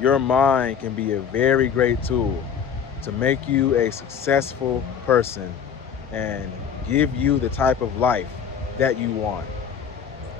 Your mind can be a very great tool to make you a successful person and give you the type of life that you want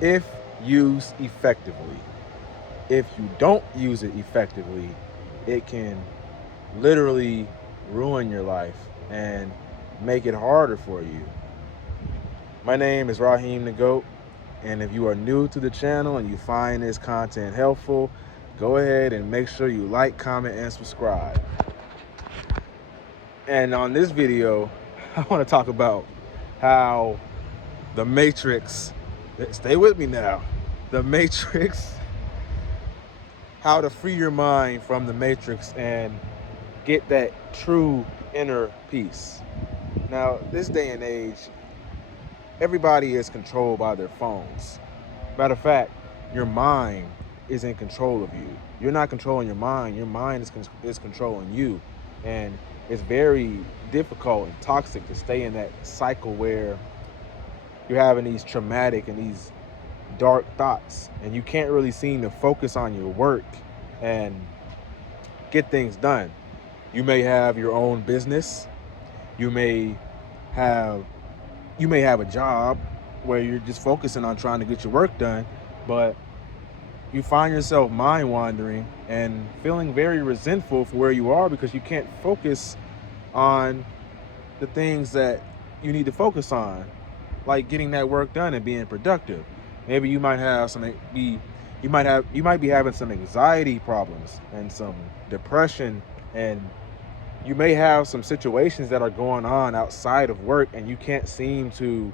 if used effectively. If you don't use it effectively, it can literally ruin your life and make it harder for you. My name is Raheem the Goat, and if you are new to the channel and you find this content helpful, go ahead and make sure you like, comment, and subscribe. And on this video, I want to talk about how the Matrix, stay with me now, the Matrix, how to free your mind from the Matrix and get that true inner peace. Now, this day and age, everybody is controlled by their phones. Matter of fact, your mind is in control of you. You're not controlling your mind is controlling you. And it's very difficult and toxic to stay in that cycle where you're having these traumatic and these dark thoughts and you can't really seem to focus on your work and get things done. You may have your own business. You may have a job where you're just focusing on trying to get your work done, but you find yourself mind wandering and feeling very resentful for where you are because you can't focus on the things that you need to focus on, like getting that work done and being productive. Maybe you might have you might be having some anxiety problems and some depression, and you may have some situations that are going on outside of work and you can't seem to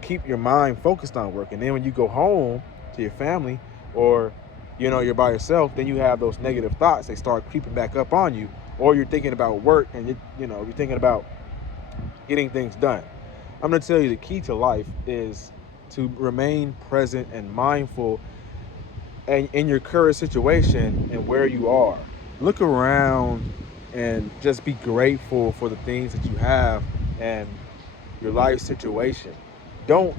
keep your mind focused on work. And then when you go home to your family, or you're by yourself, then you have those negative thoughts. They start creeping back up on you, or you're thinking about work and you're thinking about getting things done. I'm going to tell you the key to life is to remain present and mindful and in your current situation and where you are. Look around and just be grateful for the things that you have and your life situation. Don't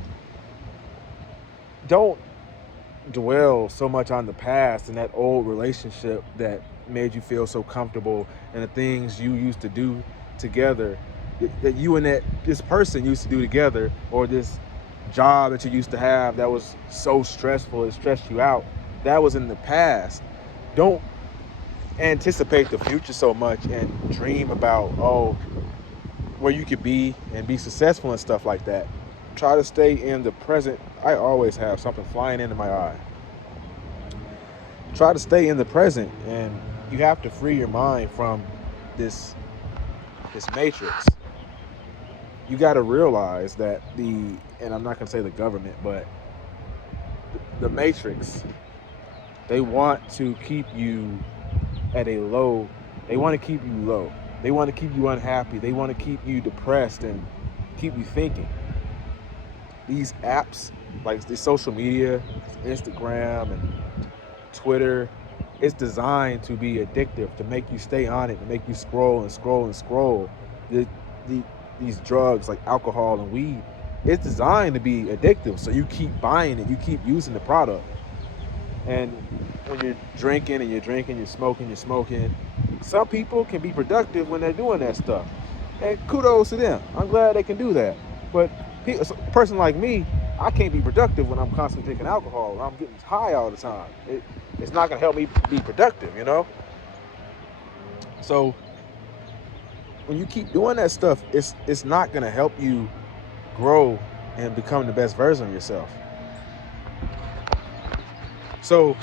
don't dwell so much on the past and that old relationship that made you feel so comfortable and the things you used to do together, that you and this person used to do together, or this job that you used to have that was so stressful, it stressed you out. That was in the past. Don't anticipate the future so much and dream about where you could be and be successful and stuff like that. Try to stay in the present. I always have something flying into my eye. Try to stay in the present, and you have to free your mind from this matrix. You got to realize that and I'm not going to say the government, but the matrix, they want to keep you at a low. They want to keep you low. They want to keep you unhappy. They want to keep you depressed and keep you thinking. These apps, like the social media, Instagram and Twitter, it's designed to be addictive, to make you stay on it, to make you scroll and scroll and scroll. These drugs like alcohol and weed, it's designed to be addictive, so you keep buying it, you keep using the product. And when you're drinking and you're smoking, some people can be productive when they're doing that stuff, and kudos to them. I'm glad they can do that. But a person like me, I can't be productive when I'm constantly drinking alcohol. I'm getting high all the time. It's not going to help me be productive, So when you keep doing that stuff, it's not going to help you grow and become the best version of yourself. So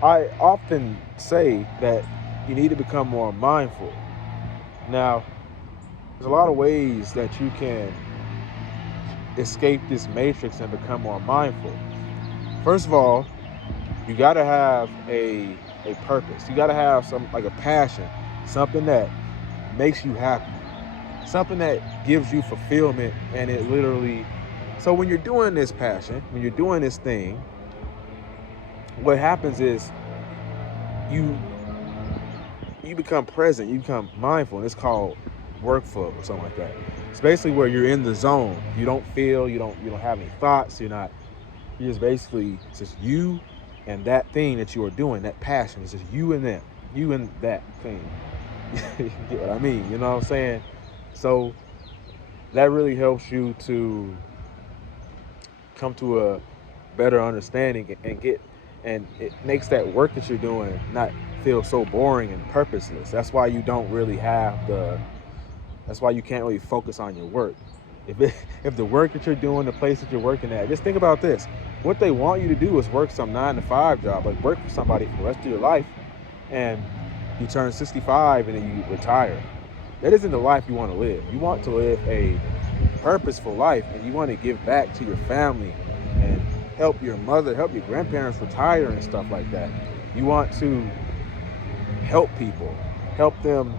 I often say that you need to become more mindful. Now, there's a lot of ways that you can escape this matrix and become more mindful. First of all, you got to have a purpose. You got to have like a passion, something that makes you happy, something that gives you fulfillment. And it literally, so when you're doing this passion, when you're doing this thing, what happens is you become present, you become mindful, and it's called workflow or something like that. It's basically where you're in the zone. You don't feel, you don't have any thoughts. You're just basically, it's just you And that thing that you are doing, that passion, is just you and them, you and that thing. You get what I mean? You know what I'm saying? So that really helps you to come to a better understanding and it makes that work that you're doing not feel so boring and purposeless. That's why you don't really have that's why you can't really focus on your work. If the work that you're doing, the place that you're working at, just think about this. What they want you to do is work some 9 to 5 job, like work for somebody for the rest of your life, and you turn 65 and then you retire. That isn't the life you want to live. You want to live a purposeful life, and you want to give back to your family and help your mother, help your grandparents retire and stuff like that. You want to help people, help them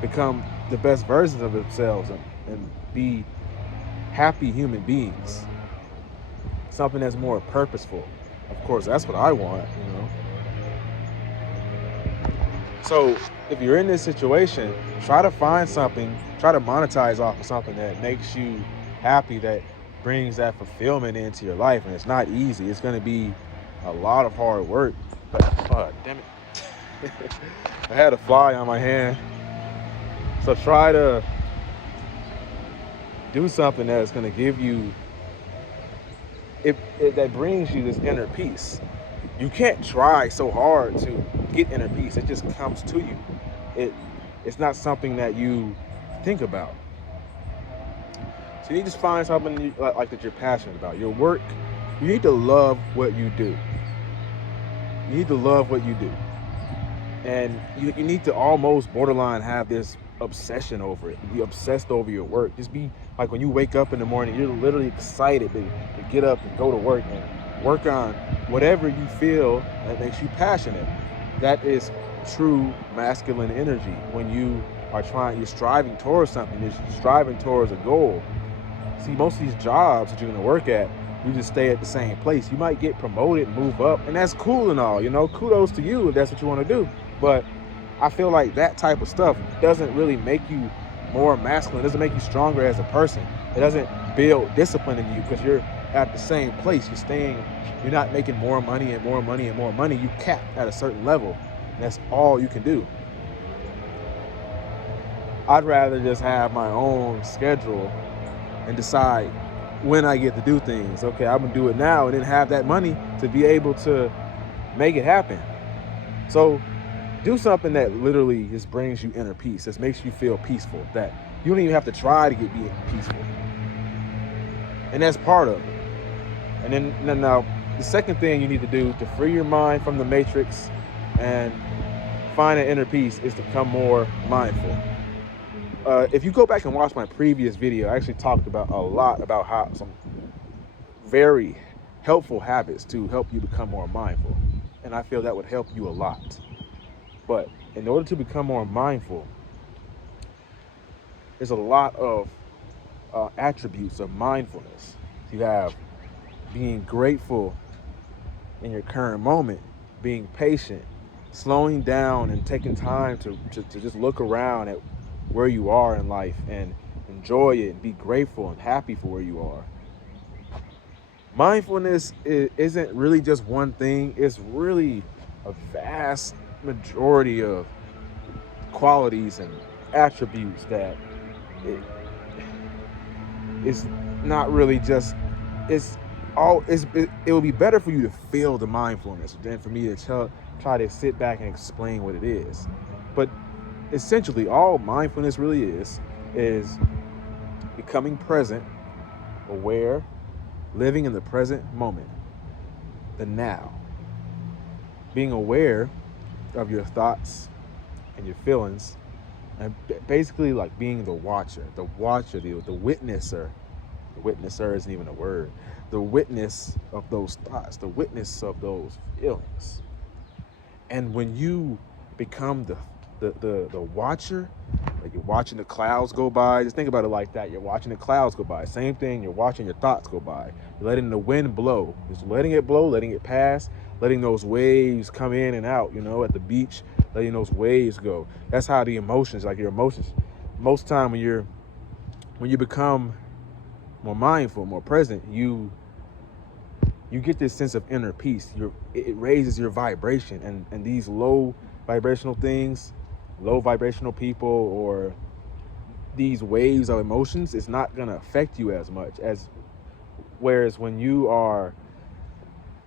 become the best versions of themselves and be happy human beings. Something that's more purposeful. Of course, that's what I want, you know. So if you're in this situation, try to find something, try to monetize off of something that makes you happy, that brings that fulfillment into your life. And it's not easy. It's going to be a lot of hard work. But, damn it. I had a fly on my hand. So try to do something that's going to give you, that brings you this inner peace. You can't try so hard to get inner peace. It just comes to you. It's not something that you think about. So you need to find something like that you're passionate about. Your work, you need to love what you do. You need to love what you do. And you need to almost borderline have this obsession over it. Be obsessed over your work. Just be like when you wake up in the morning, you're literally excited to get up and go to work and work on whatever you feel that makes you passionate. That is true masculine energy. When you're striving towards something, you're striving towards a goal. See, most of these jobs that you're going to work at, you just stay at the same place. You might get promoted, move up, and that's cool and all, you know, kudos to you if that's what you want to do. But I feel like that type of stuff doesn't really make you more masculine. It doesn't make you stronger as a person. It doesn't build discipline in you because you're at the same place. You're not making more money and more money and more money. You cap at a certain level, and that's all you can do. I'd rather just have my own schedule and decide when I get to do things. Okay, I'm gonna do it now, and then have that money to be able to make it happen. So do something that literally just brings you inner peace, that makes you feel peaceful, that you don't even have to try to be peaceful. And that's part of it. And then now, the second thing you need to do to free your mind from the matrix and find an inner peace is to become more mindful. If you go back and watch my previous video, I actually talked about a lot about how some very helpful habits to help you become more mindful. And I feel that would help you a lot. But in order to become more mindful, there's a lot of attributes of mindfulness. You have being grateful in your current moment, being patient, slowing down and taking time to just look around at where you are in life and enjoy it and be grateful and happy for where you are. Mindfulness isn't really just one thing. It's really a vast majority of qualities and attributes that it's not really just, it will be better for you to feel the mindfulness than for me to try to sit back and explain what it is. But essentially all mindfulness really is becoming present, aware, living in the present moment, the now. Being aware of your thoughts and your feelings, and basically like being the watcher, the witnesser. The witnesser isn't even a word. The witness of those thoughts, the witness of those feelings. And when you become the watcher, like you're watching the clouds go by, just think about it like that. You're watching the clouds go by. Same thing, you're watching your thoughts go by. You're letting the wind blow, just letting it blow, letting it pass, letting those waves come in and out, you know, at the beach, letting those waves go. That's how the emotions, like your emotions, most time when you become more mindful, more present, you you get this sense of inner peace. It raises your vibration, and these low vibrational things, low vibrational people, or these waves of emotions, is not gonna affect you as much as, whereas when you are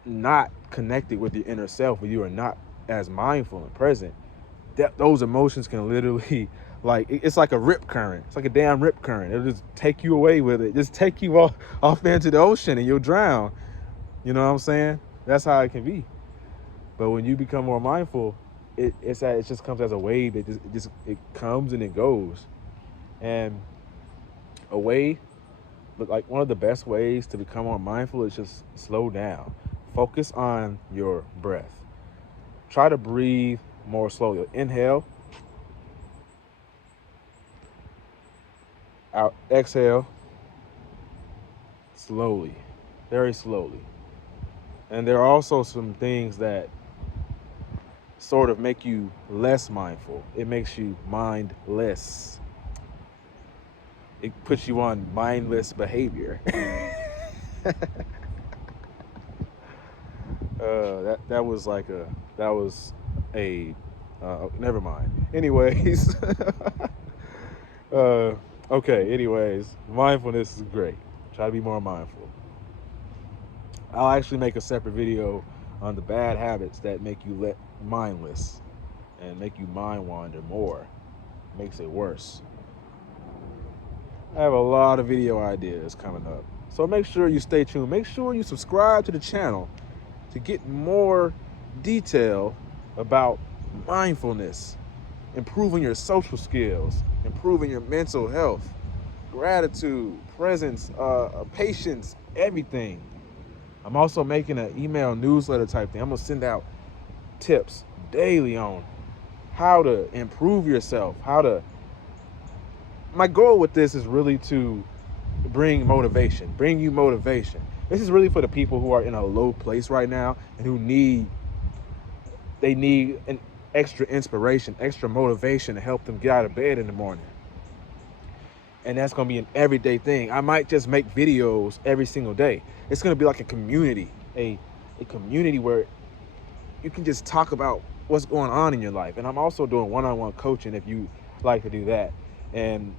not connected with your inner self, when you are not as mindful and present, that those emotions can literally, like, it's like a rip current. It's like a damn rip current. It'll just take you away with it. Just take you off into the ocean and you'll drown. You know what I'm saying? That's how it can be. But when you become more mindful, it just comes as a wave. It comes and it goes. And a way, like one of the best ways to become more mindful is just slow down. Focus on your breath. Try to breathe more slowly. Inhale, out, exhale, slowly, very slowly. And there are also some things that sort of make you less mindful. It makes you mindless. It puts you on mindless behavior. That was a never mind. Anyways, okay. Anyways, mindfulness is great. Try to be more mindful. I'll actually make a separate video on the bad habits that make you mindless and make you mind wander more. Makes it worse. I have a lot of video ideas coming up, so make sure you stay tuned. Make sure you subscribe to the channel to get more detail about mindfulness, improving your social skills, improving your mental health, gratitude, presence, patience, everything. I'm also making an email newsletter type thing. I'm gonna send out tips daily on how to improve yourself, my goal with this is really to bring you motivation. This is really for the people who are in a low place right now and who need an extra inspiration, extra motivation to help them get out of bed in the morning. And that's going to be an everyday thing. I might just make videos every single day. It's going to be like a community, a community where you can just talk about what's going on in your life. And I'm also doing one-on-one coaching if you like to do that. And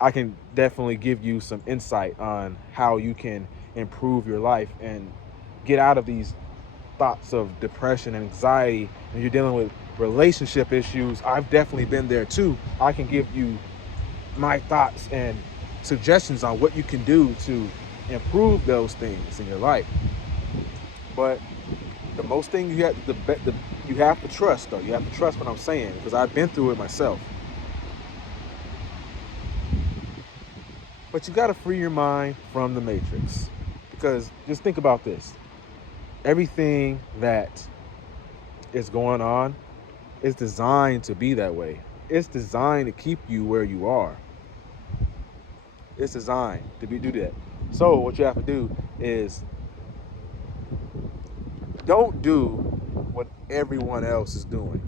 I can definitely give you some insight on how you can improve your life and get out of these thoughts of depression and anxiety. When you're dealing with relationship issues, I've definitely been there too. I can give you my thoughts and suggestions on what you can do to improve those things in your life. But the most thing you have to trust, though. You have to trust what I'm saying, because I've been through it myself. But you got to free your mind from the matrix, because just think about this. Everything that is going on is designed to be that way. It's designed to keep you where you are. It's designed to do that. So what you have to do is don't do what everyone else is doing.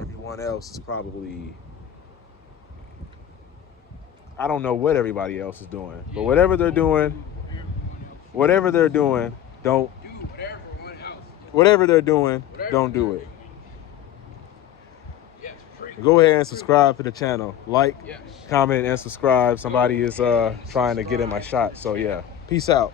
Everyone else is probably, I don't know what everybody else is doing, but whatever they're doing, don't do it. Go ahead and subscribe to the channel. Like, comment, and subscribe. Somebody is trying to get in my shot. So yeah, peace out.